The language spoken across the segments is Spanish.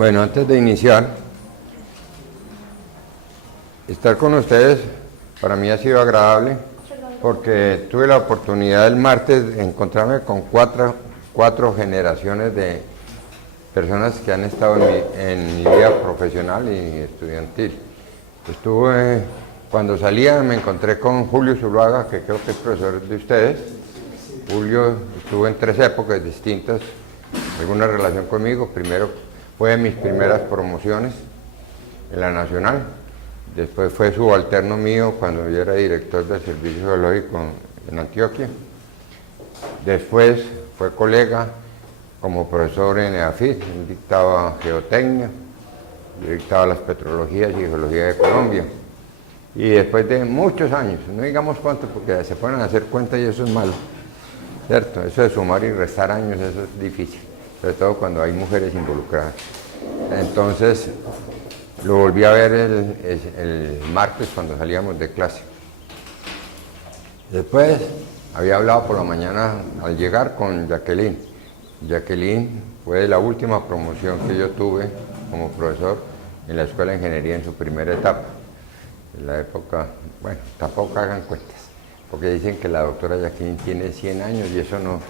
Bueno, antes de iniciar, estar con ustedes para mí ha sido agradable porque tuve la oportunidad el martes de encontrarme con cuatro generaciones de personas que han estado en mi vida profesional y estudiantil. Cuando salía me encontré con Julio Zuluaga, que creo que es profesor de ustedes. Julio estuvo en 3 épocas distintas, alguna relación conmigo. Primero fue de mis primeras promociones en la Nacional, después fue subalterno mío cuando yo era director del Servicio Geológico en Antioquia, después fue colega como profesor en EAFIT, él dictaba geotecnia, yo dictaba las petrologías y geología de Colombia. Y después de muchos años, no digamos cuántos porque se ponen a hacer cuentas y eso es malo, ¿cierto? Eso de sumar y restar años, eso es difícil, sobre todo cuando hay mujeres involucradas. Entonces, lo volví a ver el martes cuando salíamos de clase. Después, había hablado por la mañana al llegar con Jacqueline. Jacqueline fue la última promoción que yo tuve como profesor en la Escuela de Ingeniería en su primera etapa. En la época, bueno, tampoco hagan cuentas, porque dicen que la doctora Jacqueline tiene 100 años y eso no,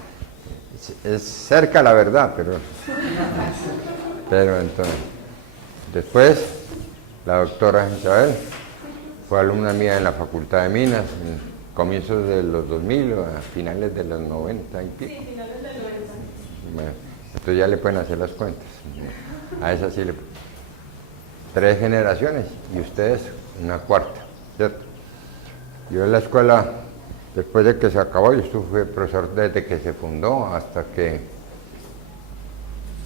es cerca la verdad, pero entonces, después la doctora Isabel fue alumna mía en la Facultad de Minas, en comienzos de los 2000 o a finales de los 90 y pico. Sí, finales del 90. Bueno, entonces ya le pueden hacer las cuentas. A esa sí le... 3 generaciones y ustedes una cuarta, ¿cierto? Yo en la escuela, después de que se acabó, yo fui profesor desde que se fundó hasta que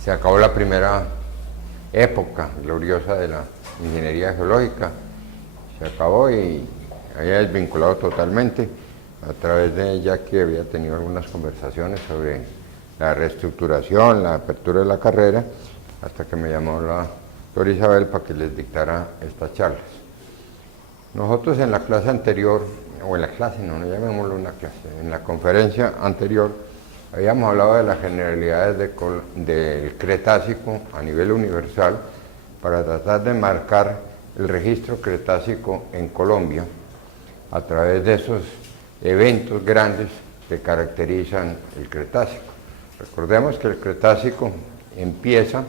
se acabó la primera época gloriosa de la ingeniería geológica. Se acabó y había desvinculado totalmente a través de ella, que había tenido algunas conversaciones sobre la reestructuración, la apertura de la carrera, hasta que me llamó la doctora Isabel para que les dictara estas charlas. Nosotros en la clase anterior, o en la clase, no llamémoslo una clase, en la conferencia anterior, habíamos hablado de las generalidades del Cretácico a nivel universal para tratar de marcar el registro cretácico en Colombia a través de esos eventos grandes que caracterizan el Cretácico. Recordemos que el Cretácico empieza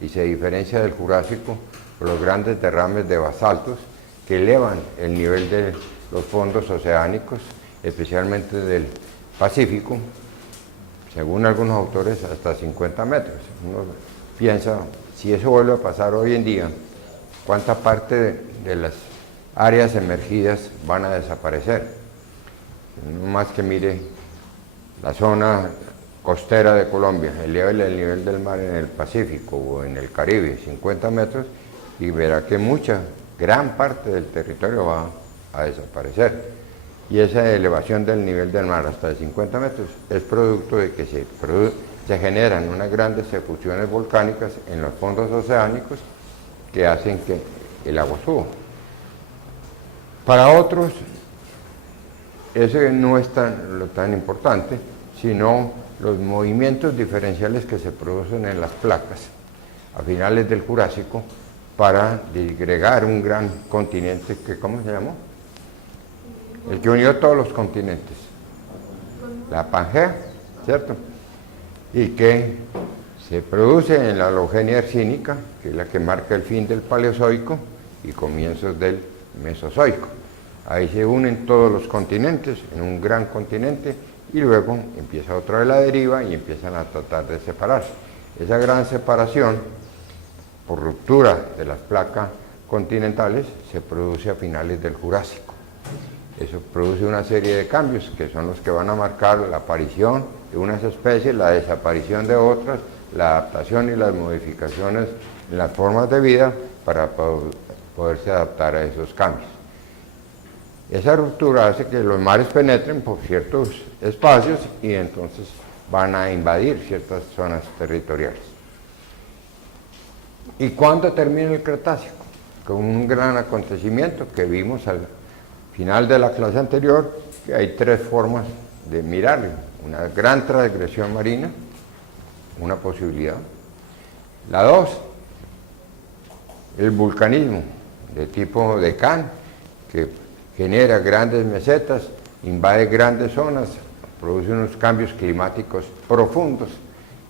y se diferencia del Jurásico por los grandes derrames de basaltos que elevan el nivel de los fondos oceánicos, especialmente del Pacífico, según algunos autores hasta 50 metros. Uno piensa, si eso vuelve a pasar hoy en día, ¿cuánta parte de las áreas emergidas van a desaparecer? No más que mire la zona costera de Colombia, eleve el nivel del mar en el Pacífico o en el Caribe, 50 metros, y verá que gran parte del territorio va a desaparecer. Y esa elevación del nivel del mar hasta de 50 metros es producto de que se generan unas grandes efusivas volcánicas en los fondos oceánicos que hacen que el agua suba. Para otros, ese no es tan importante, sino los movimientos diferenciales que se producen en las placas a finales del Jurásico para disgregar un gran continente que, ¿cómo se llamó? El que unió todos los continentes, la Pangea, ¿cierto? Y que se produce en la orogenia hercínica, que es la que marca el fin del Paleozoico y comienzos del Mesozoico. Ahí se unen todos los continentes en un gran continente y luego empieza otra vez la deriva y empiezan a tratar de separarse. Esa gran separación, por ruptura de las placas continentales, se produce a finales del Jurásico. Eso produce una serie de cambios que son los que van a marcar la aparición de unas especies, la desaparición de otras, la adaptación y las modificaciones en las formas de vida para poderse adaptar a esos cambios. Esa ruptura hace que los mares penetren por ciertos espacios y entonces van a invadir ciertas zonas territoriales. ¿Y cuándo termina el Cretácico? Con un gran acontecimiento que vimos al final de la clase anterior, que hay 3 formas de mirarlo. Una gran transgresión marina, una posibilidad. La 2, el vulcanismo de tipo Deccan, que genera grandes mesetas, invade grandes zonas, produce unos cambios climáticos profundos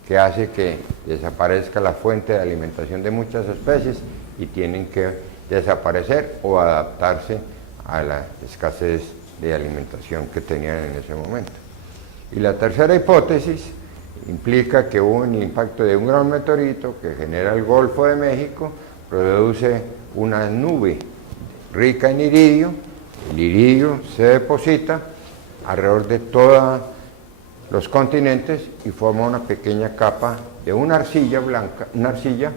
que hace que desaparezca la fuente de alimentación de muchas especies y tienen que desaparecer o adaptarse a la escasez de alimentación que tenían en ese momento. Y la tercera hipótesis implica que hubo un impacto de un gran meteorito que genera el Golfo de México, produce una nube rica en iridio, el iridio se deposita alrededor de todos los continentes y forma una pequeña capa de una arcilla blanca, una arcilla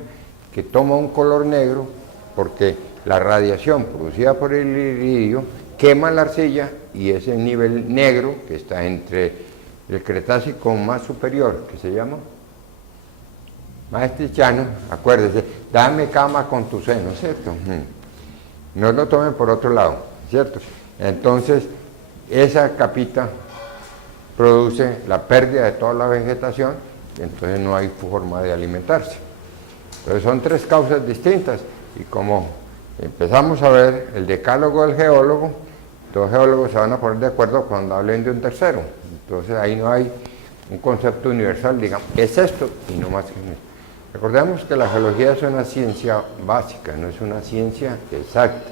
que toma un color negro porque la radiación producida por el iridio quema la arcilla y ese nivel negro que está entre el Cretácico más superior, que se llama Maestrichano, acuérdese, dame cama con tu seno, ¿cierto? No lo tomen por otro lado, ¿cierto? Entonces, esa capita produce la pérdida de toda la vegetación y entonces no hay forma de alimentarse. Entonces son tres causas distintas y como empezamos a ver el decálogo del geólogo, los geólogos se van a poner de acuerdo cuando hablen de un tercero. Entonces ahí no hay un concepto universal, digamos, es esto y no más que eso. Recordemos que la geología es una ciencia básica, no es una ciencia exacta.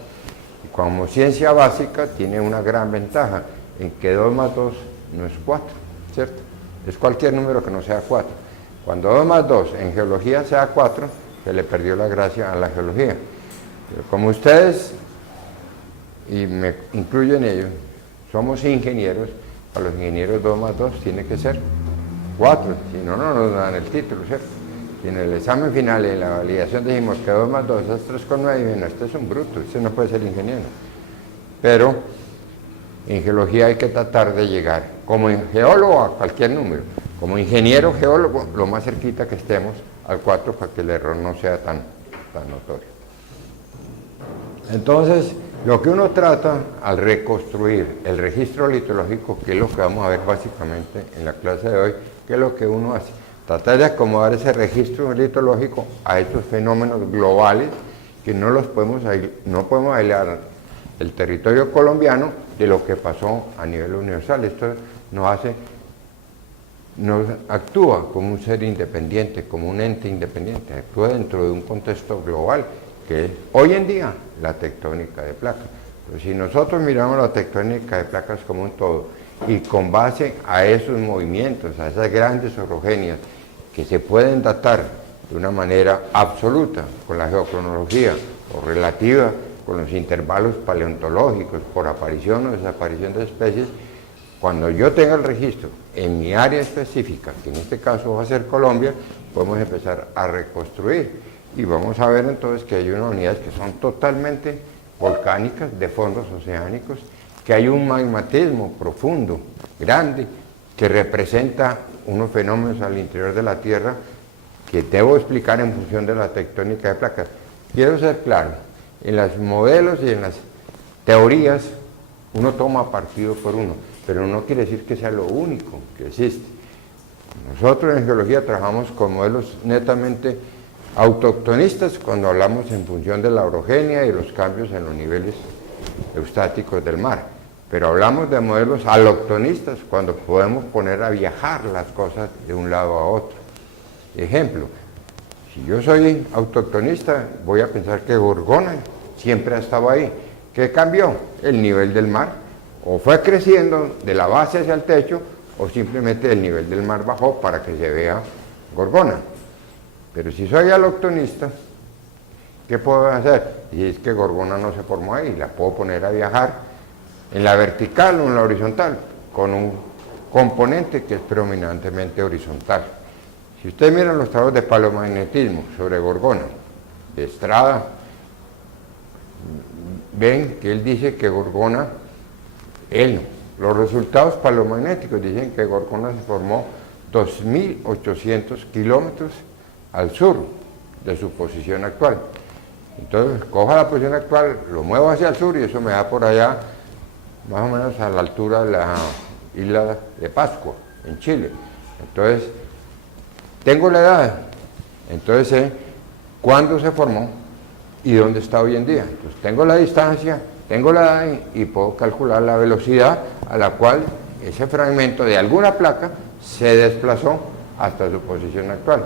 Y como ciencia básica tiene una gran ventaja en que 2 más 2 no es 4, ¿cierto? Es cualquier número que no sea 4. Cuando 2 más 2 en geología sea 4, se le perdió la gracia a la geología. Pero como ustedes, y me incluyo en ello, somos ingenieros, para los ingenieros 2 más 2 tiene que ser 4, si no, no nos dan el título, ¿cierto? Si en el examen final, en la validación, decimos que 2 más 2 es 3,9, y bueno, este es un bruto, este no puede ser ingeniero. Pero en geología hay que tratar de llegar, como geólogo, a cualquier número, como ingeniero geólogo, lo más cerquita que estemos al 4 para que el error no sea tan notorio. Entonces, lo que uno trata al reconstruir el registro litológico, que es lo que vamos a ver básicamente en la clase de hoy, que es lo que uno hace, tratar de acomodar ese registro litológico a estos fenómenos globales que no podemos aislar el territorio colombiano de lo que pasó a nivel universal. Esto nos actúa como un ser independiente, como un ente independiente, actúa dentro de un contexto global que es hoy en día la tectónica de placas. Pero si nosotros miramos la tectónica de placas como un todo y con base a esos movimientos, a esas grandes orogenias que se pueden datar de una manera absoluta con la geocronología o relativa con los intervalos paleontológicos por aparición o desaparición de especies, cuando yo tenga el registro en mi área específica, que en este caso va a ser Colombia, podemos empezar a reconstruir y vamos a ver entonces que hay unas unidades que son totalmente volcánicas, de fondos oceánicos, que hay un magmatismo profundo, grande, que representa unos fenómenos al interior de la Tierra que debo explicar en función de la tectónica de placas. Quiero ser claro, en los modelos y en las teorías uno toma partido por uno, pero no quiere decir que sea lo único que existe. Nosotros en geología trabajamos con modelos netamente autoctonistas cuando hablamos en función de la orogenia y los cambios en los niveles eustáticos del mar, pero hablamos de modelos aloctonistas cuando podemos poner a viajar las cosas de un lado a otro. Ejemplo, si yo soy autoctonista, voy a pensar que Gorgona siempre ha estado ahí. ¿Qué cambió? El nivel del mar. O fue creciendo de la base hacia el techo, o simplemente el nivel del mar bajó para que se vea Gorgona. Pero si soy aloctonista, ¿qué puedo hacer? Y es que Gorgona no se formó ahí, la puedo poner a viajar en la vertical o en la horizontal, con un componente que es predominantemente horizontal. Si ustedes miran los trabajos de palomagnetismo sobre Gorgona, de Estrada, ven que él dice que Gorgona, los resultados palomagnéticos dicen que Gorgona se formó 2.800 kilómetros al sur de su posición actual. Entonces, cojo la posición actual, lo muevo hacia el sur y eso me da por allá, más o menos a la altura de la isla de Pascua, en Chile. Entonces, tengo la edad. Entonces, ¿cuándo se formó? y dónde está hoy en día. Entonces tengo la distancia, tengo la edad y puedo calcular la velocidad a la cual ese fragmento de alguna placa se desplazó hasta su posición actual.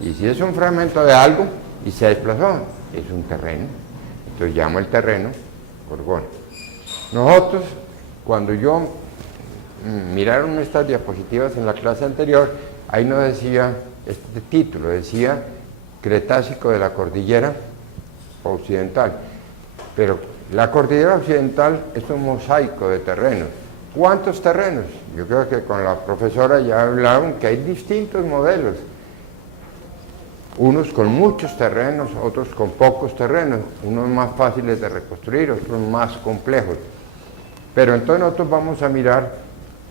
Y si es un fragmento de algo y se desplazó, es un terreno. Entonces llamo el terreno orgón. Nosotros, cuando miraron estas diapositivas en la clase anterior, ahí no decía este título, decía Cretácico de la Cordillera Occidental. Pero la Cordillera Occidental es un mosaico de terrenos. ¿Cuántos terrenos? Yo creo que con la profesora ya hablaron que hay distintos modelos. Unos con muchos terrenos, otros con pocos terrenos, unos más fáciles de reconstruir, otros más complejos. Pero entonces nosotros vamos a mirar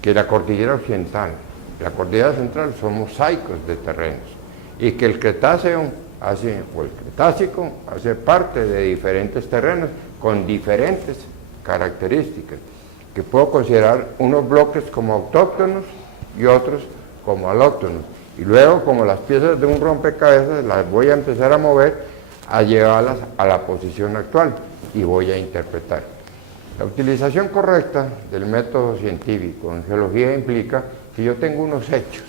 que la Cordillera Occidental, la Cordillera Central son mosaicos de terrenos y que el Cretácico hace parte de diferentes terrenos con diferentes características, que puedo considerar unos bloques como autóctonos y otros como alóctonos. Y luego, como las piezas de un rompecabezas, las voy a empezar a mover, a llevarlas a la posición actual y voy a interpretar. La utilización correcta del método científico en geología implica que yo tengo unos hechos,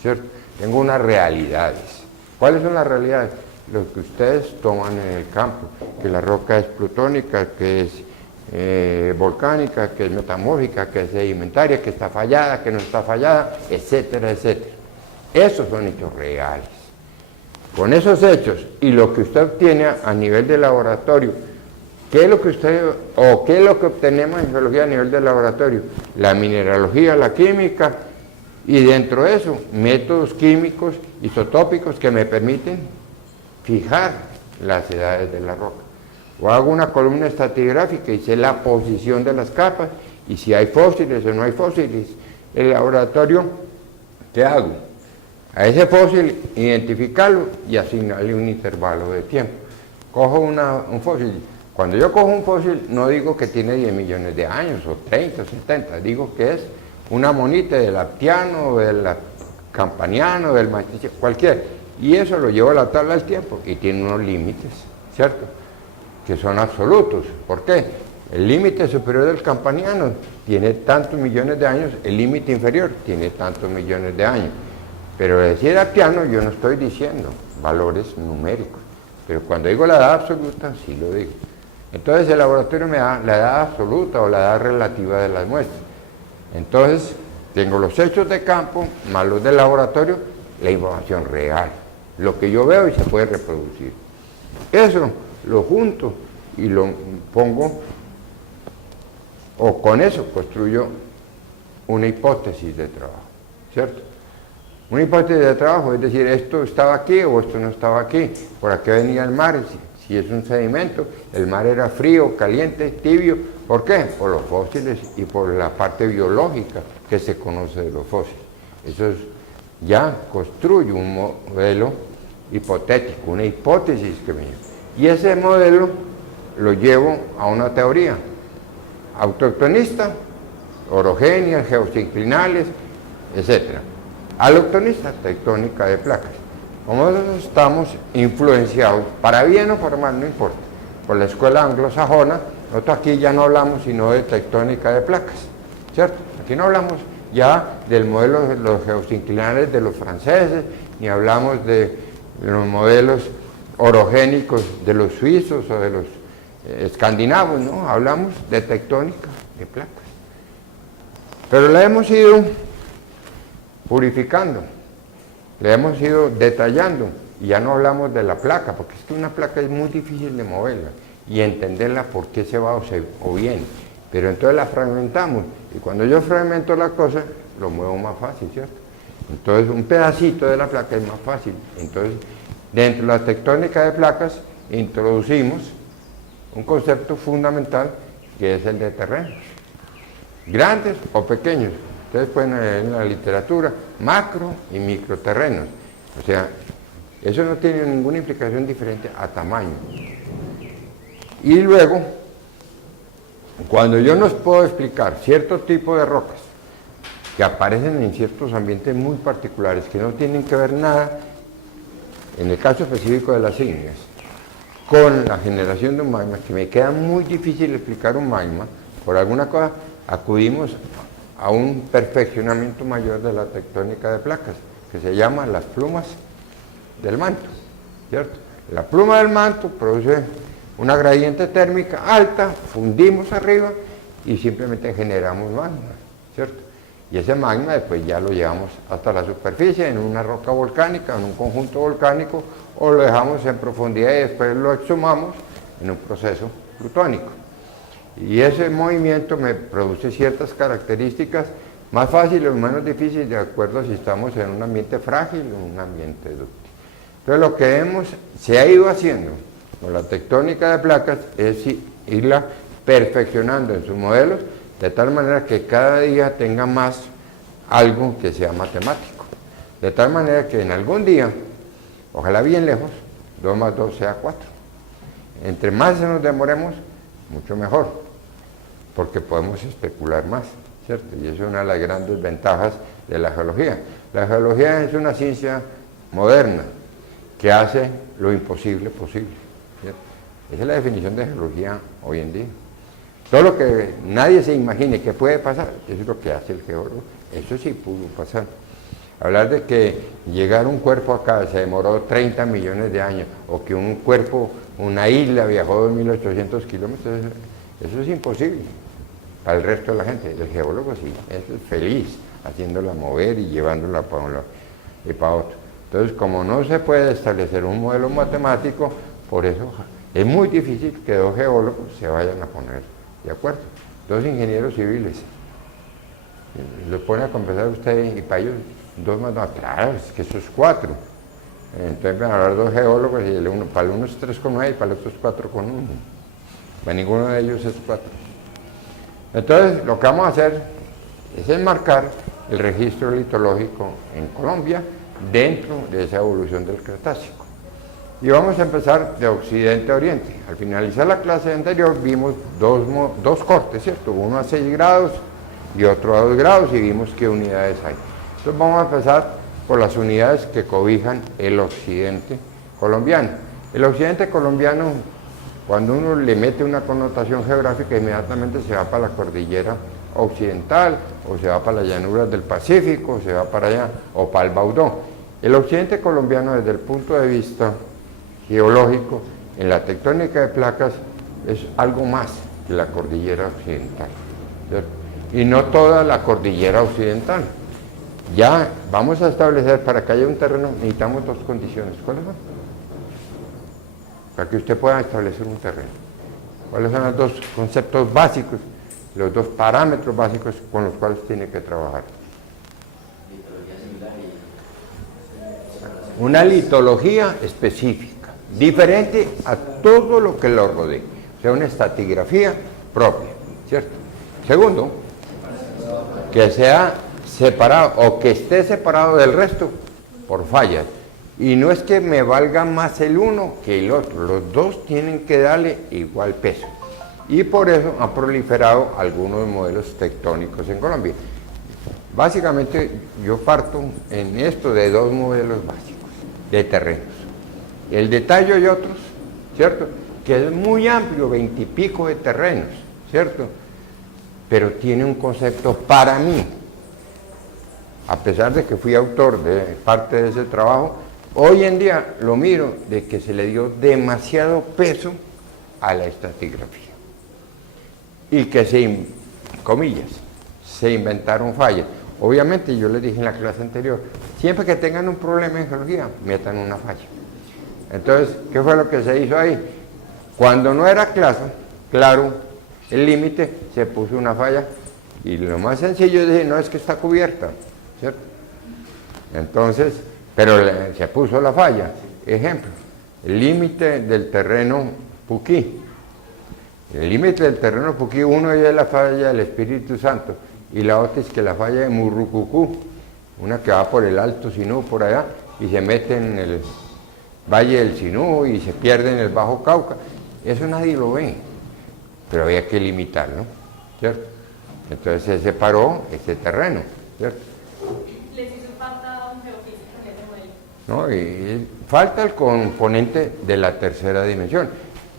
¿cierto? Tengo unas realidades. ¿Cuáles son las realidades? Lo que ustedes toman en el campo, que la roca es plutónica, que es volcánica, que es metamórfica, que es sedimentaria, que está fallada, que no está fallada, etcétera, etcétera. Esos son hechos reales. Con esos hechos y lo que usted obtiene a nivel de laboratorio, ¿qué es lo que obtenemos en geología a nivel de laboratorio? La mineralogía, la química, y dentro de eso, métodos químicos, isotópicos que me permiten fijar las edades de la roca. O hago una columna estratigráfica y sé la posición de las capas, y si hay fósiles o no hay fósiles. El laboratorio, ¿qué hago? A ese fósil identificarlo y asignarle un intervalo de tiempo. Cojo un fósil. Cuando yo cojo un fósil no digo que tiene 10 millones de años o 30 o 70, digo que es una monita del Aptiano, del Campaniano, del Mastiche, cualquiera. Y eso lo llevo a la tabla del tiempo y tiene unos límites, ¿cierto? Que son absolutos. ¿Por qué? El límite superior del Campaniano tiene tantos millones de años, el límite inferior tiene tantos millones de años. Pero decir Aptiano yo no estoy diciendo valores numéricos, pero cuando digo la edad absoluta sí lo digo. Entonces el laboratorio me da la edad absoluta o la edad relativa de las muestras. Entonces tengo los hechos de campo más los del laboratorio, la información real, lo que yo veo y se puede reproducir. Eso lo junto y lo pongo, o con eso construyo una hipótesis de trabajo, ¿cierto? Una hipótesis de trabajo, es decir, esto estaba aquí o esto no estaba aquí, por aquí venía el mar, si es un sedimento, el mar era frío, caliente, tibio, ¿por qué? Por los fósiles y por la parte biológica que se conoce de los fósiles. Eso es, ya construyo un modelo hipotético, una hipótesis que me lleva. Y ese modelo lo llevo a una teoría autoctonista, orogenias, geosinclinales, etc. Aloctonista, tectónica de placas. Como nosotros estamos influenciados, para bien o para mal, no importa, por la escuela anglosajona, nosotros aquí ya no hablamos sino de tectónica de placas, ¿cierto? Aquí no hablamos ya del modelo de los geosinclinales de los franceses, ni hablamos de los modelos orogénicos de los suizos o de los escandinavos, ¿no? Hablamos de tectónica de placas. Pero la hemos ido purificando, le hemos ido detallando y ya no hablamos de la placa, porque es que una placa es muy difícil de moverla y entenderla por qué se va o viene, pero entonces la fragmentamos y cuando yo fragmento la cosa lo muevo más fácil, ¿cierto? Entonces un pedacito de la placa es más fácil. Entonces dentro de la tectónica de placas introducimos un concepto fundamental que es el de terrenos, grandes o pequeños. Ustedes pueden leer en la literatura macro y microterrenos. O sea, eso no tiene ninguna implicación diferente a tamaño. Y luego, cuando yo nos puedo explicar cierto tipo de rocas que aparecen en ciertos ambientes muy particulares, que no tienen que ver nada, en el caso específico de las ígneas, con la generación de un magma, que me queda muy difícil explicar un magma, por alguna cosa, acudimos a un perfeccionamiento mayor de la tectónica de placas, que se llama las plumas del manto, ¿cierto? La pluma del manto produce una gradiente térmica alta, fundimos arriba y simplemente generamos magma, ¿cierto? Y ese magma después ya lo llevamos hasta la superficie en una roca volcánica, en un conjunto volcánico, o lo dejamos en profundidad y después lo exhumamos en un proceso plutónico. Y ese movimiento me produce ciertas características más fáciles o menos difíciles de acuerdo a si estamos en un ambiente frágil o en un ambiente dúctil. Entonces lo que se ha ido haciendo con la tectónica de placas es irla perfeccionando en sus modelos de tal manera que cada día tenga más algo que sea matemático. De tal manera que en algún día, ojalá bien lejos, 2 más 2 sea 4. Entre más nos demoremos, mucho mejor, porque podemos especular más, ¿cierto? Y eso es una de las grandes ventajas de la geología. La geología es una ciencia moderna que hace lo imposible posible, ¿cierto? Esa es la definición de geología hoy en día. Todo lo que nadie se imagine que puede pasar, eso es lo que hace el geólogo. Eso sí pudo pasar. Hablar de que llegar un cuerpo acá se demoró 30 millones de años, o que un cuerpo, una isla viajó 2.800 kilómetros, eso es imposible para el resto de la gente. El geólogo sí, eso es feliz, haciéndola mover y llevándola para un lado y para otro. Entonces, como no se puede establecer un modelo matemático, por eso es muy difícil que 2 geólogos se vayan a poner de acuerdo. 2 ingenieros civiles. Lo pone a conversar usted y para ellos 2 más 2, claro, es que eso es 4. Entonces van a hablar 2 geólogos y para el uno es 3,9 y para el otro es 4,1. Para ninguno de ellos es 4. Entonces lo que vamos a hacer es enmarcar el registro litológico en Colombia dentro de esa evolución del Cretácico. Y vamos a empezar de occidente a oriente. Al finalizar la clase anterior vimos dos cortes, ¿cierto? Uno a 6 grados y otro a 2 grados y vimos qué unidades hay. Entonces vamos a empezar por las unidades que cobijan el occidente colombiano. El occidente colombiano, cuando uno le mete una connotación geográfica, inmediatamente se va para la cordillera occidental, o se va para las llanuras del Pacífico, o se va para allá, o para el Baudó. El occidente colombiano, desde el punto de vista geológico, en la tectónica de placas, es algo más que la cordillera occidental, ¿cierto? Y no toda la cordillera occidental. Ya vamos a establecer, para que haya un terreno, necesitamos 2 condiciones. ¿Cuáles son? Para que usted pueda establecer un terreno. ¿Cuáles son los 2 conceptos básicos, los 2 parámetros básicos con los cuales tiene que trabajar? Una litología específica, diferente a todo lo que lo rodee, o sea, una estratigrafía propia, ¿cierto? Segundo, que sea separado o que esté separado del resto por fallas. Y no es que me valga más el uno que el otro, los 2 tienen que darle igual peso. Y por eso han proliferado algunos modelos tectónicos en Colombia. Básicamente yo parto en esto de 2 modelos básicos de terrenos. El de tallo y otros, ¿cierto? Que es muy amplio, 20 y pico de terrenos, ¿cierto? Pero tiene un concepto para mí, a pesar de que fui autor de parte de ese trabajo, hoy en día lo miro de que se le dio demasiado peso a la estratigrafía y que comillas, se inventaron fallas. Obviamente yo les dije en la clase anterior, siempre que tengan un problema en geología, metan una falla. Entonces, ¿qué fue lo que se hizo ahí? Cuando no era claro el límite, se puso una falla y lo más sencillo es decir, no, es que está cubierta, ¿cierto? Entonces, pero se puso la falla. Ejemplo, el límite del terreno Puquí. El límite del terreno Puquí, uno es la falla del Espíritu Santo y la otra es que la falla de Murrucucú, una que va por el Alto Sinú, por allá, y se mete en el Valle del Sinú y se pierde en el Bajo Cauca. Eso nadie lo ve, pero había que limitarlo, ¿cierto? Entonces se separó ese terreno, ¿cierto? ¿Les hizo falta un geofísico en ese modelo? ¿no? Y falta el componente de la tercera dimensión.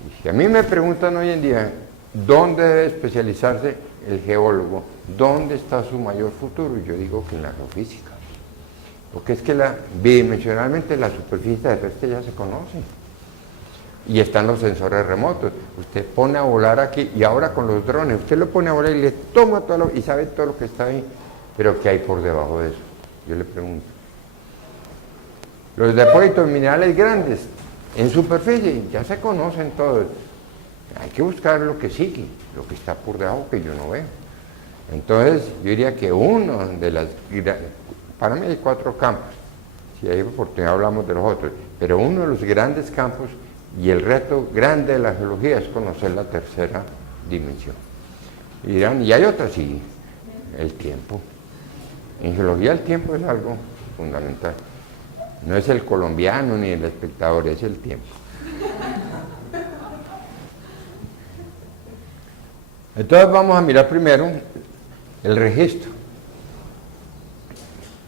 Y si a mí me preguntan hoy en día, ¿dónde debe especializarse el geólogo? ¿Dónde está su mayor futuro? Yo digo que en la geofísica. Porque es que bidimensionalmente la superficie terrestre ya se conoce. Y están los sensores remotos. Usted pone a volar aquí, y ahora con los drones, usted lo pone a volar y le toma todo y sabe todo lo que está ahí. Pero ¿qué hay por debajo de eso? Yo le pregunto. Los depósitos minerales grandes, en superficie, ya se conocen todos. Hay que buscar lo que sigue, lo que está por debajo que yo no veo. Entonces, yo diría que uno de las... Para mí hay 4 campos. Si hay oportunidad hablamos de los otros. Pero uno de los grandes campos y el reto grande de la geología es conocer la tercera dimensión. Y dirán, y hay otra, sí, el tiempo. En geología el tiempo es algo fundamental. No es el colombiano ni el espectador, es el tiempo. Entonces vamos a mirar primero el registro.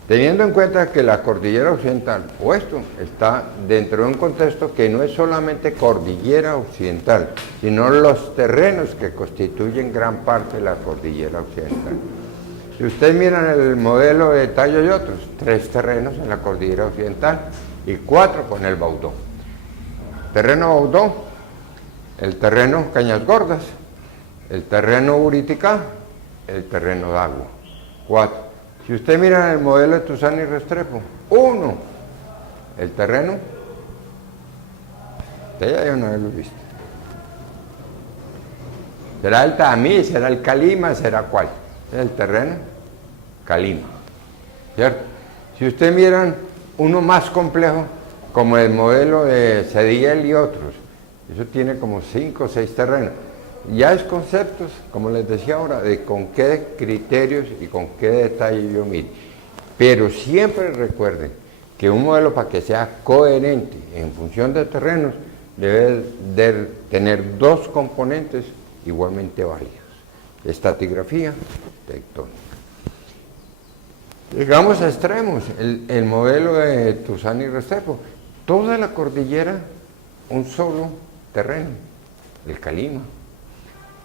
Teniendo en cuenta que la cordillera occidental, o esto, está dentro de un contexto que no es solamente cordillera occidental, sino los terrenos que constituyen gran parte de la cordillera occidental. Si ustedes miran el modelo de Tallo y otros, 3 terrenos en la cordillera occidental y 4 con el Baudó. Terreno Baudó, el terreno Cañas Gordas, el terreno Buriticá, el terreno Dagua. 4. Si usted mira el modelo de Tuzán y Restrepo, 1, el terreno, usted ya no lo visto. ¿Será el Taamí, será el Calima, será cuál? El terreno Calima, ¿cierto? Si usted miran uno más complejo, como el modelo de Cediel y otros, eso tiene como 5 o 6 terrenos. Ya es conceptos, como les decía ahora, de con qué criterios y con qué detalle yo miro. Pero siempre recuerden que un modelo, para que sea coherente en función de terrenos, debe de tener 2 componentes igualmente válidos: estratigrafía, tectónica. Llegamos a extremos, el modelo de Tuzán y Restrepo, toda la cordillera, un solo terreno, el Calima.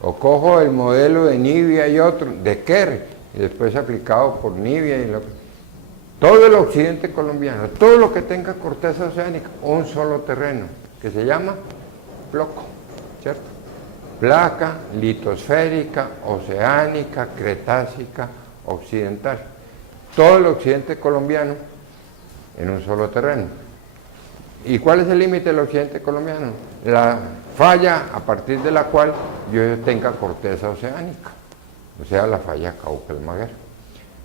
O cojo el modelo de Nibia y otro, de Kerr, y después aplicado por Nibia y todo el occidente colombiano, todo lo que tenga corteza oceánica, un solo terreno, que se llama bloco, ¿cierto? Placa litosférica, oceánica, cretácica, occidental. Todo el occidente colombiano en un solo terreno. ¿Y cuál es el límite del occidente colombiano? La falla a partir de la cual yo tenga corteza oceánica, o sea, la falla Cauca-Almaguer.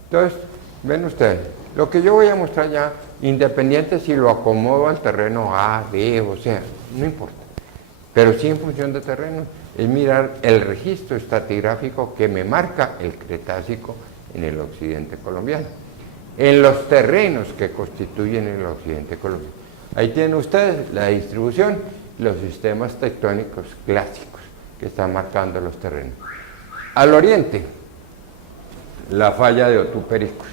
Entonces, ven ustedes, lo que yo voy a mostrar ya, independiente si lo acomodo al terreno A, B, o sea, no importa, pero sí en función de terreno, es mirar el registro estratigráfico que me marca el Cretácico en el occidente colombiano, en los terrenos que constituyen el occidente colombiano. Ahí tienen ustedes la distribución, los sistemas tectónicos clásicos que están marcando los terrenos. Al oriente, la falla de Otú-Pericos.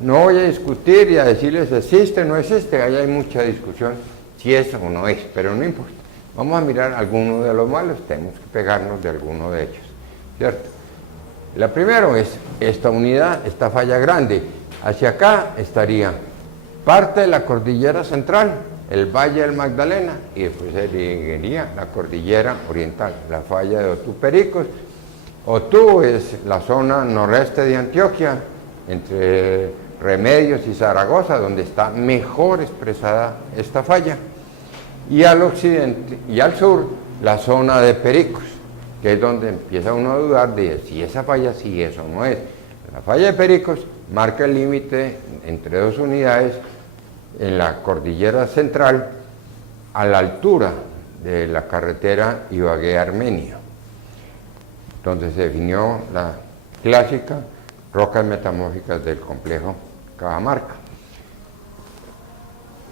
No voy a discutir y a decirles existe o no existe, ahí hay mucha discusión si es o no es, pero no importa. Vamos a mirar algunos de los malos, tenemos que pegarnos de alguno de ellos, ¿cierto? La primera es esta unidad, esta falla grande. Hacia acá estaría parte de la cordillera central, el Valle del Magdalena, y después seguiría la cordillera oriental, la falla de Otú-Pericos. Otú es la zona noreste de Antioquia, entre Remedios y Zaragoza, donde está mejor expresada esta falla. Y al occidente y al sur, la zona de Pericos, que es donde empieza uno a dudar de si esa falla sí es o no es. La falla de Pericos marca el límite entre 2 unidades en la cordillera central a la altura de la carretera Ibagué-Armenia, donde se definió la clásica rocas metamórficas del complejo Cajamarca.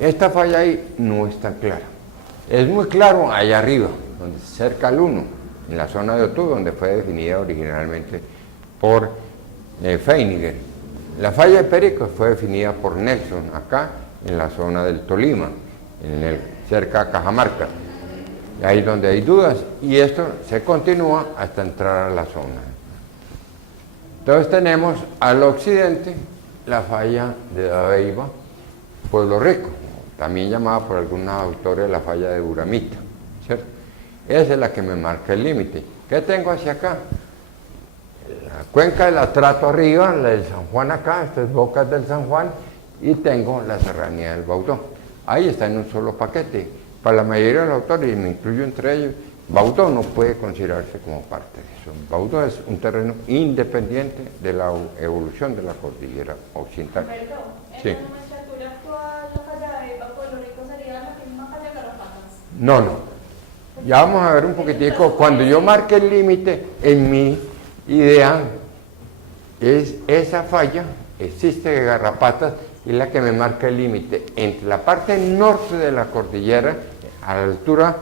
Esta falla ahí no es tan clara. Es muy claro allá arriba, donde cerca al 1, en la zona de Otú, donde fue definida originalmente por Feiniger. La falla de Pericos fue definida por Nelson acá en la zona del Tolima, cerca de Cajamarca. Ahí es donde hay dudas, y esto se continúa hasta entrar a la zona. Entonces tenemos al occidente la falla de Dabeiba, Pueblo Rico, también llamada por algunos autores la falla de Uramita, ¿cierto? Esa es la que me marca el límite. ¿Qué tengo hacia acá? La cuenca del Atrato arriba, la del San Juan acá, estas bocas del San Juan, y tengo la serranía del Baudó. Ahí está en un solo paquete. Para la mayoría de los autores, y me incluyo entre ellos, Baudó no puede considerarse como parte de eso. Baudó es un terreno independiente de la evolución de la cordillera occidental. Perdón, en Sí. la nomenclatura actual, la falla de Puerto Rico sería la misma falla de Garrapatas. No. Ya vamos a ver un poquitico. Cuando yo marque el límite, en mi idea, es esa falla, existe de Garrapatas, y la que me marca el límite entre la parte norte de la cordillera, a la altura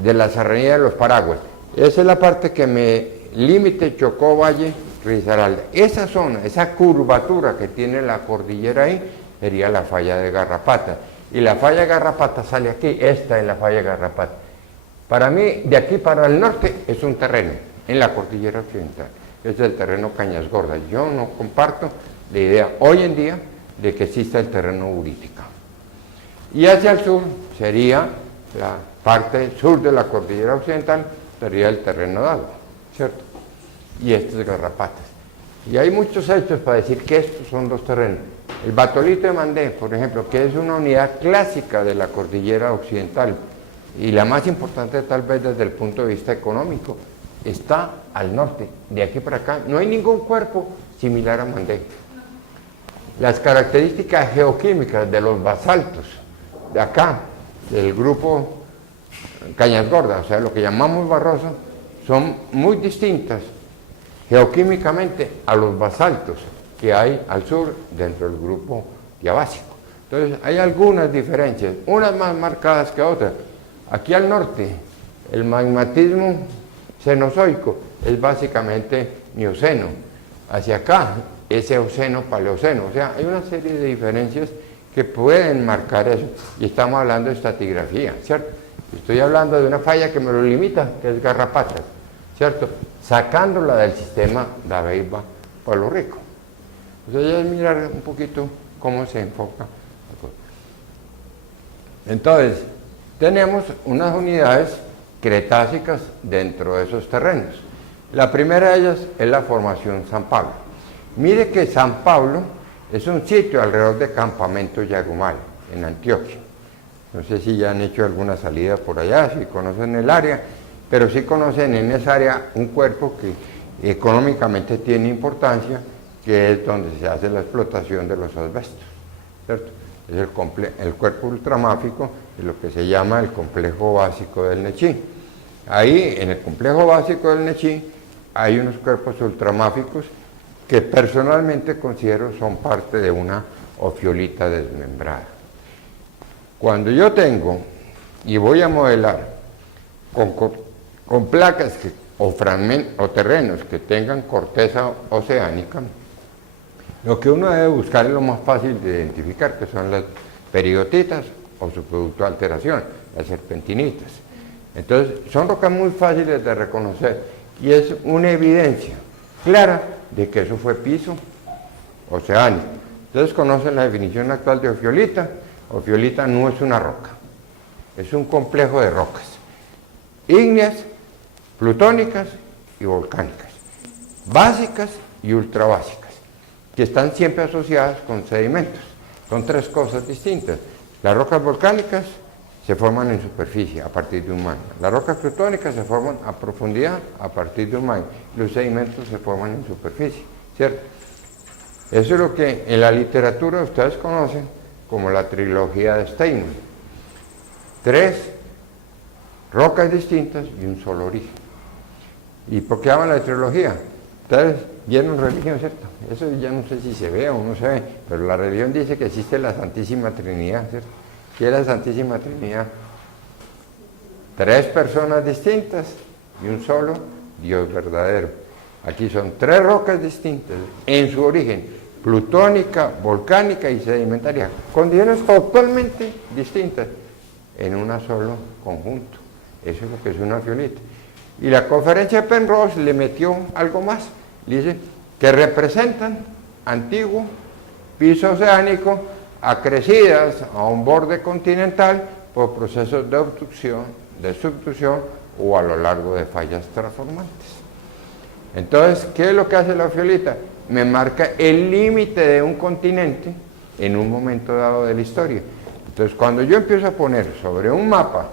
de la serranía de los Paraguas. Esa es la parte que me límite Chocó, Valle, Risaralda. Esa zona, esa curvatura que tiene la cordillera ahí, sería la falla de Garrapata. Y la falla de Garrapata sale aquí, esta es la falla de Garrapata. Para mí, de aquí para el norte, es un terreno, en la cordillera occidental. Es el terreno Cañas Gordas. Yo no comparto la idea hoy en día de que exista el terreno urítica. Y hacia el sur sería la parte sur de la cordillera occidental, sería el terreno de agua, ¿cierto? Y este es Garrapatas. Y hay muchos hechos para decir que estos son dos terrenos. El Batolito de Mandé, por ejemplo, que es una unidad clásica de la cordillera occidental, y la más importante tal vez desde el punto de vista económico, está al norte. De aquí para acá no hay ningún cuerpo similar a Mandé. Las características geoquímicas de los basaltos de acá, del grupo Cañas Gordas, o sea, lo que llamamos barroso, son muy distintas geoquímicamente a los basaltos que hay al sur dentro del grupo diabásico. Entonces, hay algunas diferencias, unas más marcadas que otras. Aquí al norte, el magmatismo cenozoico es básicamente mioceno. Hacia acá, es eoceno, paleoceno. O sea, hay una serie de diferencias que pueden marcar eso. Y estamos hablando de estratigrafía, ¿cierto? Estoy hablando de una falla que me lo limita, que es Garrapatas, ¿cierto? Sacándola del sistema Dabeiba, Pueblo Rico. Entonces, ya es mirar un poquito cómo se enfoca. Entonces, tenemos unas unidades cretácicas dentro de esos terrenos. La primera de ellas es la formación San Pablo. Mire que San Pablo es un sitio alrededor de Campamento Yarumal, en Antioquia. No sé si ya han hecho alguna salida por allá, si conocen el área, pero sí conocen en esa área un cuerpo que económicamente tiene importancia, que es donde se hace la explotación de los asbestos, ¿cierto? Es el cuerpo ultramáfico, de lo que se llama el complejo básico del Nechí. Ahí, en el complejo básico del Nechí, hay unos cuerpos ultramáficos que personalmente considero son parte de una ofiolita desmembrada. Cuando yo tengo, y voy a modelar con placas o terrenos que tengan corteza oceánica, lo que uno debe buscar es lo más fácil de identificar, que son las peridotitas o su producto de alteración, las serpentinitas. Entonces, son rocas muy fáciles de reconocer y es una evidencia clara de que eso fue piso oceánico. Entonces, conocen la definición actual de ofiolita. Ofiolita no es una roca, es un complejo de rocas ígneas, plutónicas y volcánicas, básicas y ultrabásicas, que están siempre asociadas con sedimentos. Son tres cosas distintas. Las rocas volcánicas se forman en superficie a partir de un magma. Las rocas plutónicas se forman a profundidad a partir de un magma. Los sedimentos se forman en superficie, ¿cierto? Eso es lo que en la literatura ustedes conocen como la trilogía de Steinman. Tres rocas distintas y un solo origen. ¿Y por qué llaman la trilogía? Ustedes vieron religión, ¿cierto? Eso ya no sé si se ve o no se ve, pero la religión dice que existe la Santísima Trinidad, ¿cierto? ¿Qué es la Santísima Trinidad? Tres personas distintas y un solo Dios verdadero. Aquí son tres rocas distintas en su origen, plutónica, volcánica y sedimentaria, condiciones totalmente distintas en un solo conjunto. Eso es lo que es una fiolita. Y la conferencia de Penrose le metió algo más, le dice que representan antiguo piso oceánico acrecidas a un borde continental por procesos de obstrucción, de subducción o a lo largo de fallas transformantes. Entonces, ¿qué es lo que hace la fiolita? Me marca el límite de un continente en un momento dado de la historia. Entonces, cuando yo empiezo a poner sobre un mapa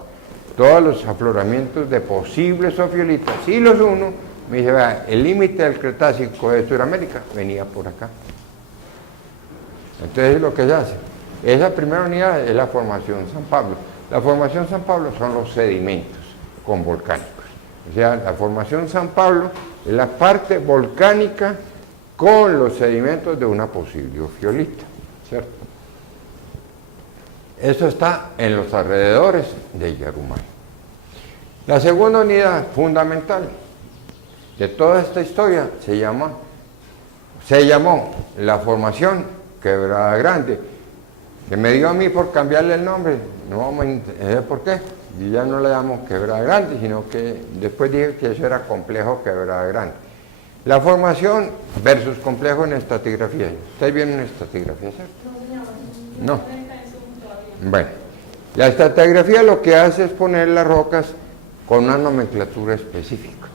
todos los afloramientos de posibles sofiolitas y los uno, me dice, vea, el límite del Cretácico de Sudamérica venía por acá. Entonces, lo que se hace, esa primera unidad es la formación San Pablo. La formación San Pablo son los sedimentos convolcánicos. O sea, la formación San Pablo es la parte volcánica con los sedimentos de una posible fiolita, ¿cierto? Eso está en los alrededores de Yarumal. La segunda unidad fundamental de toda esta historia se llamó la formación Quebrada Grande, que me dio a mí por cambiarle el nombre, no vamos a entender por qué. Yo ya no le llamo Quebrada Grande, sino que después dije que eso era complejo Quebrada Grande. La formación versus complejo en estratigrafía. ¿Ustedes vieron estratigrafía, cierto? No. Bueno, la estratigrafía lo que hace es poner las rocas con una nomenclatura específica.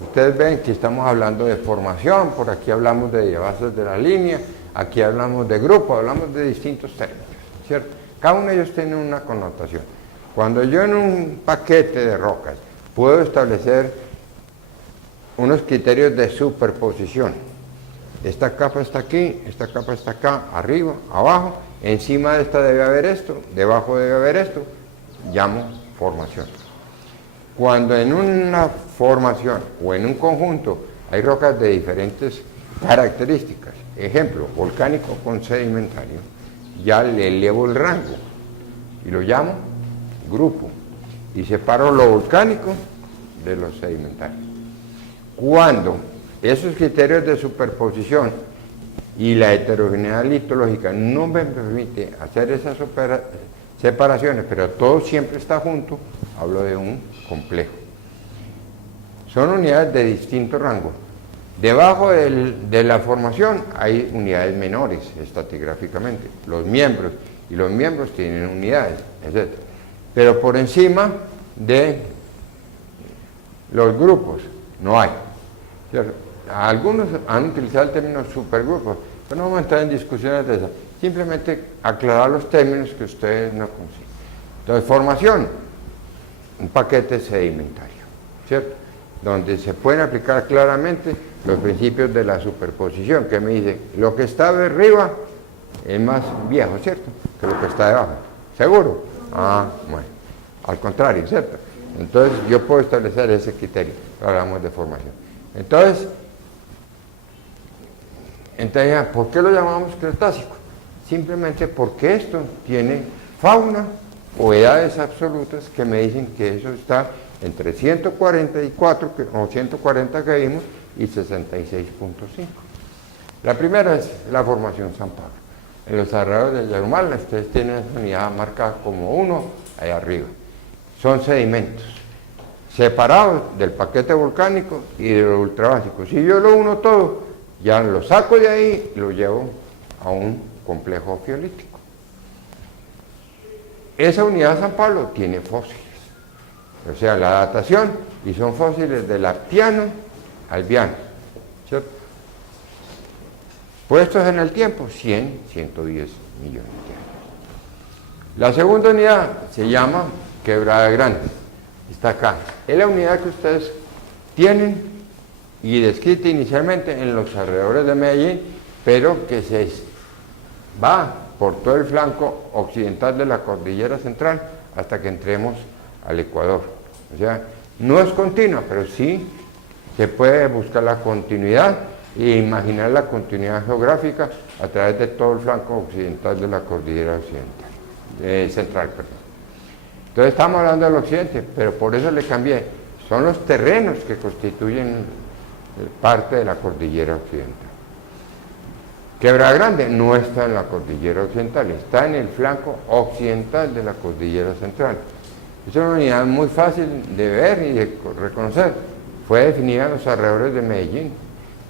Ustedes ven que estamos hablando de formación, por aquí hablamos de bases de la línea, aquí hablamos de grupo, hablamos de distintos términos, ¿cierto? Cada uno de ellos tiene una connotación. Cuando yo en un paquete de rocas puedo establecer unos criterios de superposición, esta capa está aquí, esta capa está acá, arriba, abajo, encima de esta debe haber esto, debajo debe haber esto, llamo formación. Cuando en una formación o en un conjunto hay rocas de diferentes características, ejemplo, volcánico con sedimentario, ya le elevo el rango y lo llamo grupo y separo lo volcánico de lo sedimentario. Cuando esos criterios de superposición y la heterogeneidad litológica no me permite hacer esas separaciones, pero todo siempre está junto, hablo de un complejo. Son unidades de distinto rango. Debajo de la formación hay unidades menores estratigráficamente, los miembros, y los miembros tienen unidades, etc. Pero por encima de los grupos no hay, ¿cierto? Algunos han utilizado el término supergrupos, pero no vamos a entrar en discusiones de esas, simplemente aclarar los términos que ustedes no consiguen. Entonces, formación, un paquete sedimentario, ¿cierto? Donde se pueden aplicar claramente los principios de la superposición, que me dice, lo que está de arriba es más viejo, ¿cierto?, que lo que está debajo. ¿Seguro? Ah, bueno, al contrario, ¿cierto? Entonces, yo puedo establecer ese criterio, hablamos de formación. Entonces, ¿por qué lo llamamos Cretácico? Simplemente porque esto tiene fauna o edades absolutas que me dicen que eso está entre 144 o 140 que vimos y 66.5. La primera es la formación San Pablo. En los alrededores de Yarumal, ustedes tienen esa unidad marcada como 1 ahí arriba. Son sedimentos separados del paquete volcánico y de lo ultrabásico. Si yo lo uno todo, ya lo saco de ahí y lo llevo a un complejo fiolítico. Esa unidad San Pablo tiene fósiles, o sea, la datación, y son fósiles del Aptiano al Biano, ¿cierto? Puestos en el tiempo, 100, 110 millones de años. La segunda unidad se llama Quebrada Grande, está acá. Es la unidad que ustedes tienen y descrita inicialmente en los alrededores de Medellín, pero que se va por todo el flanco occidental de la cordillera central hasta que entremos al Ecuador. O sea, no es continua, pero sí se puede buscar la continuidad e imaginar la continuidad geográfica a través de todo el flanco occidental de la cordillera central. Entonces estamos hablando del occidente, pero por eso le cambié. Son los terrenos que constituyen parte de la cordillera occidental. Quebrada Grande no está en la cordillera occidental, está en el flanco occidental de la cordillera central. Es una unidad muy fácil de ver y de reconocer. Fue definida en los alrededores de Medellín,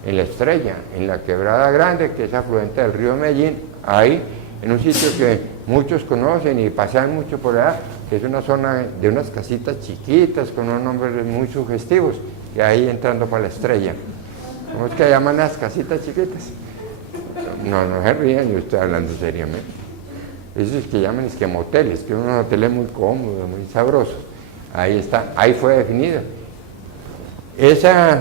en La Estrella, en la Quebrada Grande, que es afluente del río Medellín, ahí, en un sitio que muchos conocen y pasean mucho por allá, que es una zona de unas casitas chiquitas con unos nombres muy sugestivos, y ahí entrando para La Estrella. ¿Cómo es que llaman las casitas chiquitas? No se rían, yo estoy hablando seriamente. Esos que llaman es que moteles, que son unos hoteles muy cómodos, muy sabrosos. Ahí está, ahí fue definida. Esa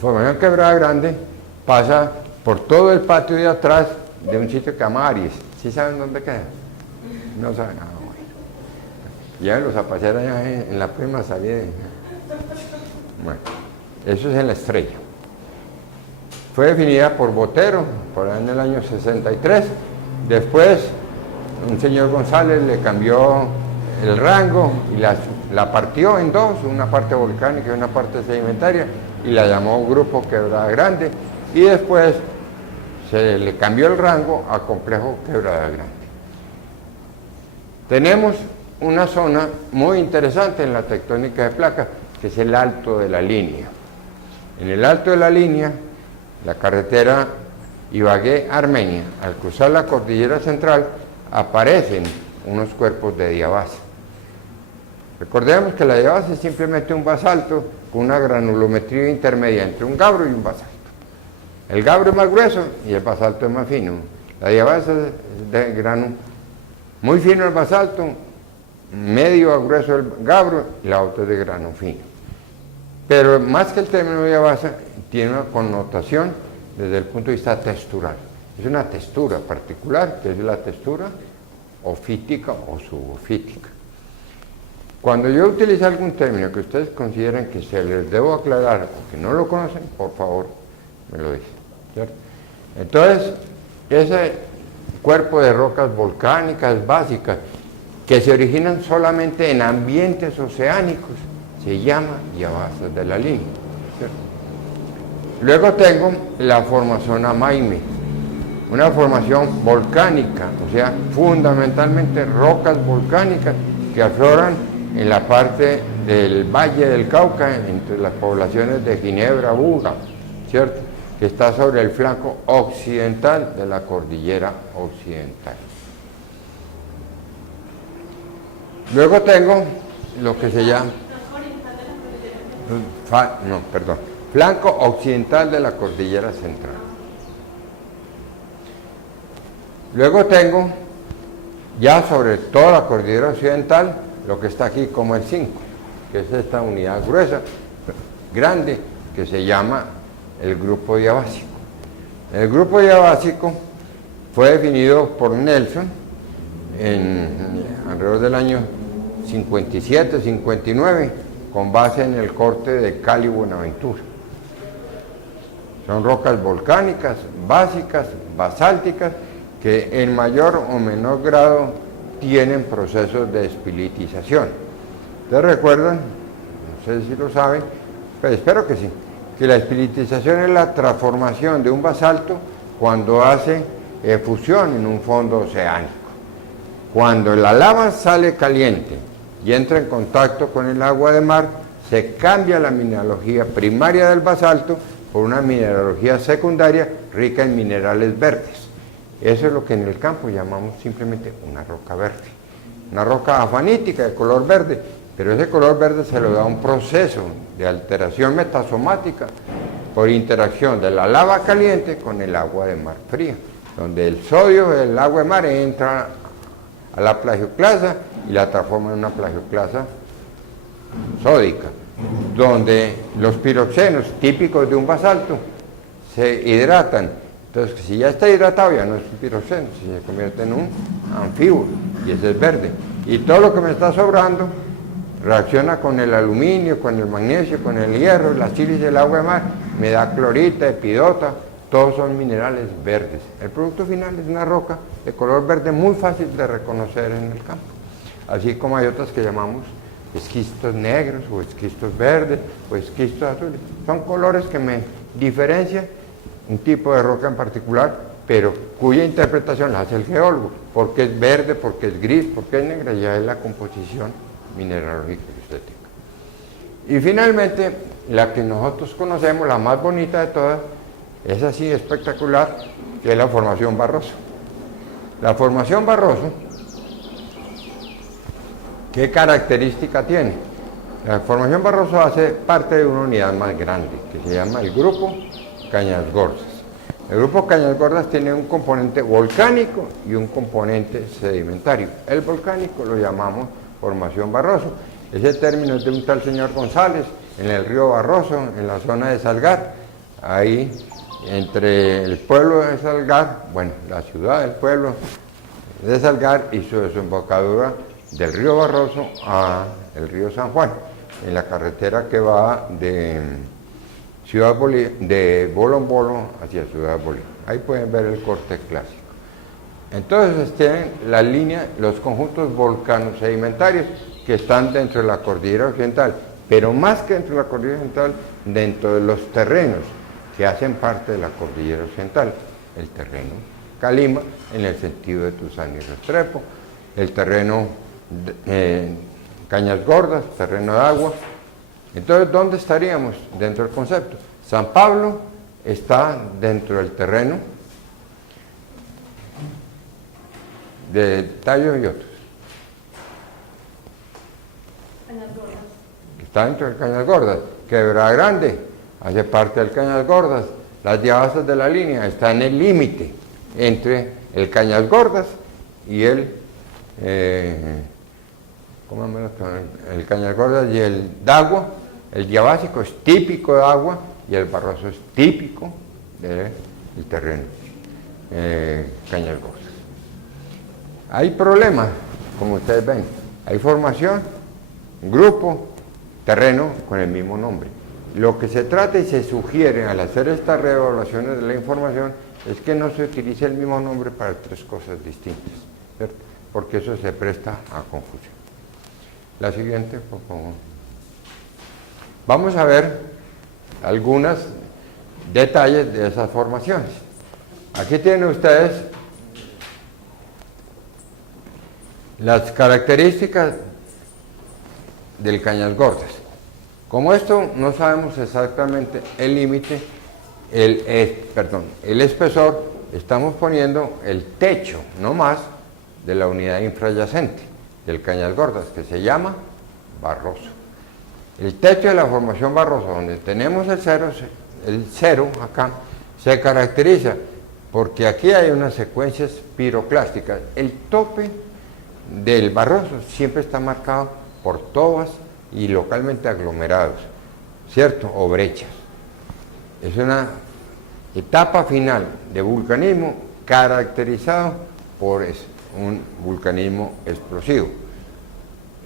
formación Quebrada Grande pasa por todo el patio de atrás de un sitio que se llama Aries. ¿Sí saben dónde queda? No saben. Ah, bueno. Llévenlos a pasear allá en la prima salida. Bueno, eso es en La Estrella. Fue definida por Botero, por ahí en el año 63. Después, un señor González le cambió el rango y la partió en dos, una parte volcánica y una parte sedimentaria, y la llamó Grupo Quebrada Grande, y después se le cambió el rango a Complejo Quebrada Grande. Tenemos una zona muy interesante en la tectónica de placas, que es el Alto de la Línea. En el Alto de la Línea, la carretera Ibagué-Armenia, al cruzar la cordillera central, aparecen unos cuerpos de diabasa. Recordemos que la diabasa es simplemente un basalto con una granulometría intermedia entre un gabro y un basalto. El gabro es más grueso y el basalto es más fino. La diabasa es de grano muy fino el basalto, medio a grueso el gabro y la otra es de grano fino. Pero más que el término diabasa, tiene una connotación desde el punto de vista textural. Es una textura particular, que es la textura ofítica o subofítica. Cuando yo utilice algún término que ustedes consideren que se les debo aclarar o que no lo conocen, por favor, me lo dicen, ¿cierto? Entonces, ese cuerpo de rocas volcánicas básicas que se originan solamente en ambientes oceánicos se llama diabasas de la línea, ¿cierto? Luego tengo la formación Amaime, una formación volcánica, o sea, fundamentalmente rocas volcánicas que afloran en la parte del Valle del Cauca, entre las poblaciones de Ginebra, Buga, ¿cierto?, que está sobre el flanco occidental de la cordillera occidental. Luego tengo lo que se llama... flanco occidental de la cordillera central. Luego tengo, ya sobre toda la cordillera occidental, lo que está aquí como el 5, que es esta unidad gruesa, grande, que se llama el grupo diabásico. El grupo diabásico fue definido por Nelson alrededor del año 57-59, con base en el corte de Cali Buenaventura. Son rocas volcánicas, básicas, basálticas, que en mayor o menor grado tienen procesos de espilitización. ¿Ustedes recuerdan? No sé si lo saben, pero espero que sí, que la espilitización es la transformación de un basalto cuando hace fusión en un fondo oceánico. Cuando la lava sale caliente y entra en contacto con el agua de mar, se cambia la mineralogía primaria del basalto por una mineralogía secundaria rica en minerales verdes. Eso es lo que en el campo llamamos simplemente una roca verde. Una roca afanítica de color verde, pero ese color verde se lo da un proceso de alteración metasomática por interacción de la lava caliente con el agua de mar fría, donde el sodio del agua de mar entra a la plagioclasa y la transforma en una plagioclasa sódica, donde los piroxenos típicos de un basalto se hidratan. Entonces, si ya está hidratado, ya no es un piroxeno, se convierte en un anfíbolo, y ese es verde. Y todo lo que me está sobrando reacciona con el aluminio, con el magnesio, con el hierro, la sílice del agua de mar, me da clorita, epidota, todos son minerales verdes. El producto final es una roca de color verde muy fácil de reconocer en el campo. Así como hay otras que llamamos esquistos negros o esquistos verdes o esquistos azules. Son colores que me diferencian un tipo de roca en particular, pero cuya interpretación la hace el geólogo, porque es verde, porque es gris, porque es negra, ya es la composición mineralógica y estética. Y finalmente, la que nosotros conocemos, la más bonita de todas, es así espectacular, que es la formación Barroso. La formación Barroso, ¿qué característica tiene? La formación Barroso hace parte de una unidad más grande, que se llama el Grupo Cañas Gordas. El Grupo Cañas Gordas tiene un componente volcánico y un componente sedimentario. El volcánico lo llamamos formación Barroso. Ese término es de un tal señor González, en el río Barroso, en la zona de Salgar, ahí entre el pueblo de Salgar, bueno, la ciudad del pueblo de Salgar y su desembocadura del río Barroso a el río San Juan, en la carretera que va de Bolombolo hacia Ciudad Bolívar. Ahí pueden ver el corte clásico. Entonces tienen la línea, los conjuntos volcanos sedimentarios que están dentro de la cordillera occidental, pero más que dentro de la cordillera occidental, dentro de los terrenos que hacen parte de la cordillera occidental, el terreno Calima, en el sentido de Tuzán y Restrepo, el terreno Cañas Gordas, terreno de agua. Entonces, ¿dónde estaríamos dentro del concepto? San Pablo está dentro del terreno de Tallo y otros. Cañas Gordas. Está dentro del Cañas Gordas. Quebrada Grande hace parte del Cañas Gordas. Las Llavazas de la Línea está en el límite entre el Cañas Gordas y el Cañas Gordas y el Dagua. El Diabásico es típico de agua y el Barroso es típico del terreno Cañas Gordas. Hay problemas, como ustedes ven. Hay formación, grupo, terreno con el mismo nombre. Lo que se trata y se sugiere al hacer estas reevaluaciones de la información es que no se utilice el mismo nombre para tres cosas distintas, ¿cierto? Porque eso se presta a confusión. La siguiente, por favor. Vamos a ver algunos detalles de esas formaciones. Aquí tienen ustedes las características del Cañas Gordas. Como esto no sabemos exactamente el límite, el espesor, estamos poniendo el techo, no más, de la unidad infrayacente del Cañas Gordas, que se llama Barroso. El techo de la formación Barroso, donde tenemos el cero acá, se caracteriza porque aquí hay unas secuencias piroclásticas. El tope del Barroso siempre está marcado por tobas y localmente aglomerados, ¿cierto? O brechas. Es una etapa final de vulcanismo caracterizado por un vulcanismo explosivo.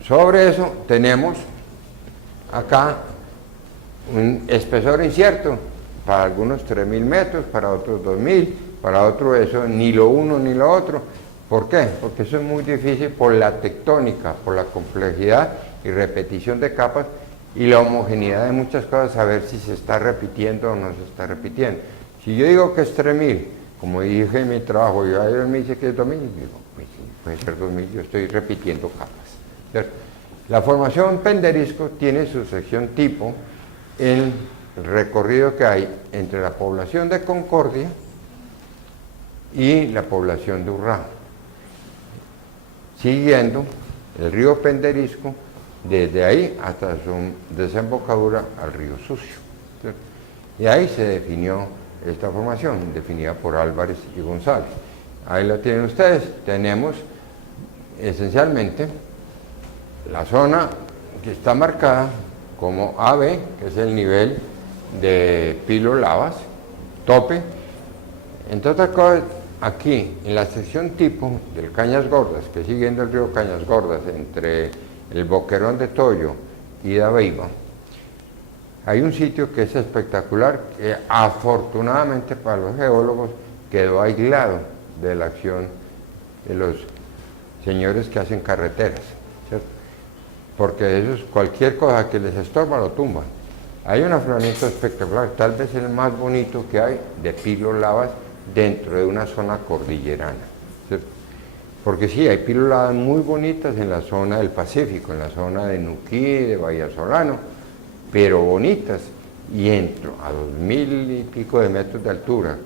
Sobre eso tenemos acá un espesor incierto, para algunos 3.000 metros, para otros 2.000, para otros eso ni lo uno ni lo otro. ¿Por qué? Porque eso es muy difícil por la tectónica, por la complejidad y repetición de capas y la homogeneidad de muchas cosas, saber si se está repitiendo o no se está repitiendo. Si yo digo que es 3.000, como dije en mi trabajo, y alguien me dice que es 2.000, digo, pues sí, puede ser 2.000, yo estoy repitiendo capas, ¿cierto? La formación Penderisco tiene su sección tipo en el recorrido que hay entre la población de Concordia y la población de Urrao, siguiendo el río Penderisco desde ahí hasta su desembocadura al río Sucio, ¿cierto? Y ahí se definió esta formación, definida por Álvarez y González. Ahí lo tienen ustedes. Tenemos esencialmente la zona que está marcada como AB, que es el nivel de Pilo Lavas, tope. Entre otras cosas, aquí en la sección tipo del Cañas Gordas, que siguiendo el río Cañas Gordas entre el Boquerón de Toyo y Dabeiba, hay un sitio que es espectacular, que afortunadamente para los geólogos quedó aislado de la acción de los señores que hacen carreteras, ¿cierto? Porque ellos cualquier cosa que les estorba lo tumban. Hay un afloramiento espectacular, tal vez el más bonito que hay de pilolavas dentro de una zona cordillerana, ¿cierto? Porque sí, hay pilolavas muy bonitas en la zona del Pacífico, en la zona de Nuquí, de Bahía Solano, pero bonitas, y entro a 2000 y pico de metros de altura,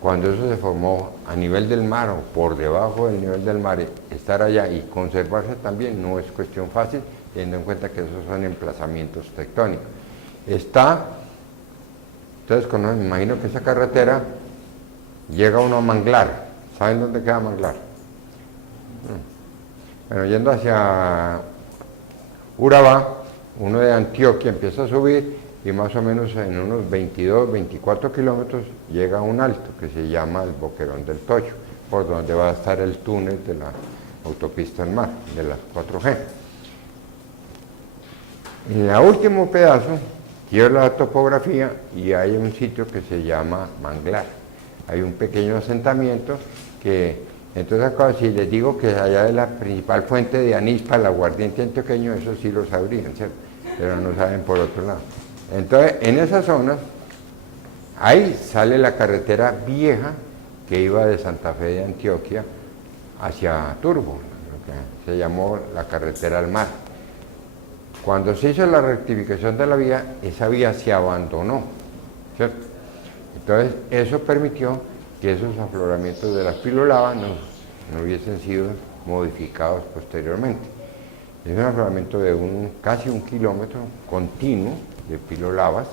cuando eso se formó a nivel del mar o por debajo del nivel del mar, estar allá y conservarse también no es cuestión fácil, teniendo en cuenta que esos son emplazamientos tectónicos. Ustedes conocen, me imagino que esa carretera llega uno a Manglar. ¿Saben dónde queda Manglar? Bueno, yendo hacia Urabá, uno de Antioquia empieza a subir y más o menos en unos 22, 24 kilómetros llega a un alto que se llama el Boquerón del Tocho, por donde va a estar el túnel de la autopista al mar, de las 4G. En el último pedazo, quiero la topografía y hay un sitio que se llama Manglar. Hay un pequeño asentamiento que, entonces acá, si les digo que allá es la principal fuente de anís para el aguardiente antioqueño, eso sí lo sabrían, ¿cierto? Pero no saben por otro lado. Entonces, en esa zona, ahí sale la carretera vieja que iba de Santa Fe de Antioquia hacia Turbo, lo que se llamó la carretera al mar. Cuando se hizo la rectificación de la vía, esa vía se abandonó, ¿cierto? Entonces, eso permitió que esos afloramientos de las pilolavas no hubiesen sido modificados posteriormente. Es un afloramiento de casi 1 kilómetro continuo de pilolavas,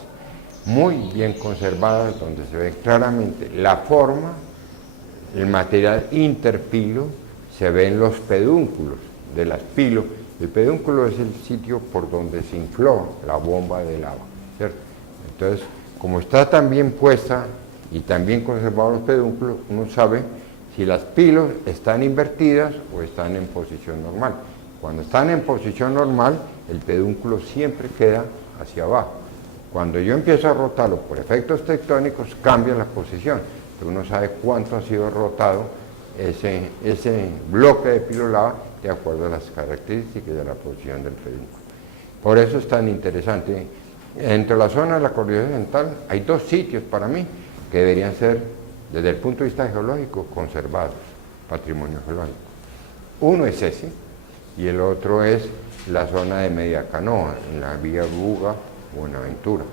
muy bien conservadas, donde se ve claramente la forma, el material interpilo, se ven los pedúnculos de las pilos. El pedúnculo es el sitio por donde se infló la bomba de lava, ¿cierto? Entonces, como está tan bien puesta y tan bien conservados los pedúnculos, uno sabe si las pilos están invertidas o están en posición normal. Cuando están en posición normal, el pedúnculo siempre queda hacia abajo. Cuando yo empiezo a rotarlo por efectos tectónicos, cambia la posición. Pero uno sabe cuánto ha sido rotado ese bloque de pilolava de acuerdo a las características de la posición del pedúnculo. Por eso es tan interesante. Entre la zona de la cordillera occidental hay 2 sitios para mí que deberían ser, desde el punto de vista geológico, conservados, patrimonio geológico. Uno es ese, y el otro es la zona de Media Canoa, en la vía Buga, Buenaventura.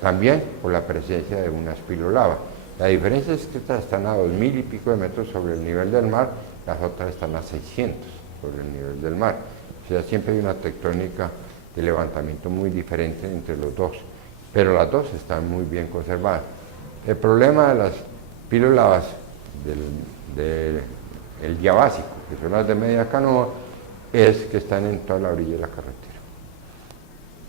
También por la presencia de unas pilolavas. La diferencia es que estas están a 2000 y pico de metros sobre el nivel del mar, las otras están a 600 sobre el nivel del mar. O sea, siempre hay una tectónica de levantamiento muy diferente entre los dos, pero las dos están muy bien conservadas. El problema de las pilolavas del día básico, que son las de Media Canoa, es que están en toda la orilla de la carretera.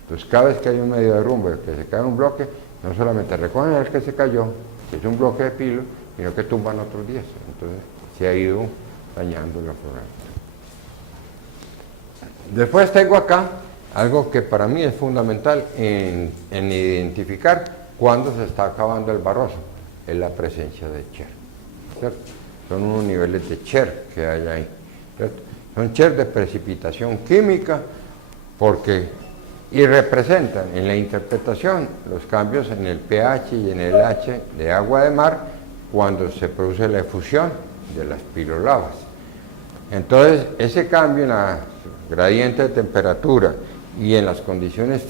Entonces, cada vez que hay un medio derrumbe, que se cae un bloque, no solamente recogen el que se cayó, que es un bloque de pilo, sino que tumban otros 10. Entonces, se ha ido dañando el afloramiento. Después tengo acá algo que para mí es fundamental en identificar cuándo se está acabando el barroso, es la presencia de Cher, ¿cierto? Son unos niveles de Cher que hay ahí, ¿cierto? Son Cher de precipitación química y representan en la interpretación los cambios en el pH y en el H de agua de mar cuando se produce la efusión de las pilolavas. Entonces, ese cambio en la gradiente de temperatura y en las condiciones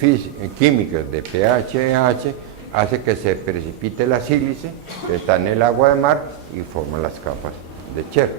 químicas de pH y H hace que se precipite la sílice que está en el agua de mar y forma las capas de Cher.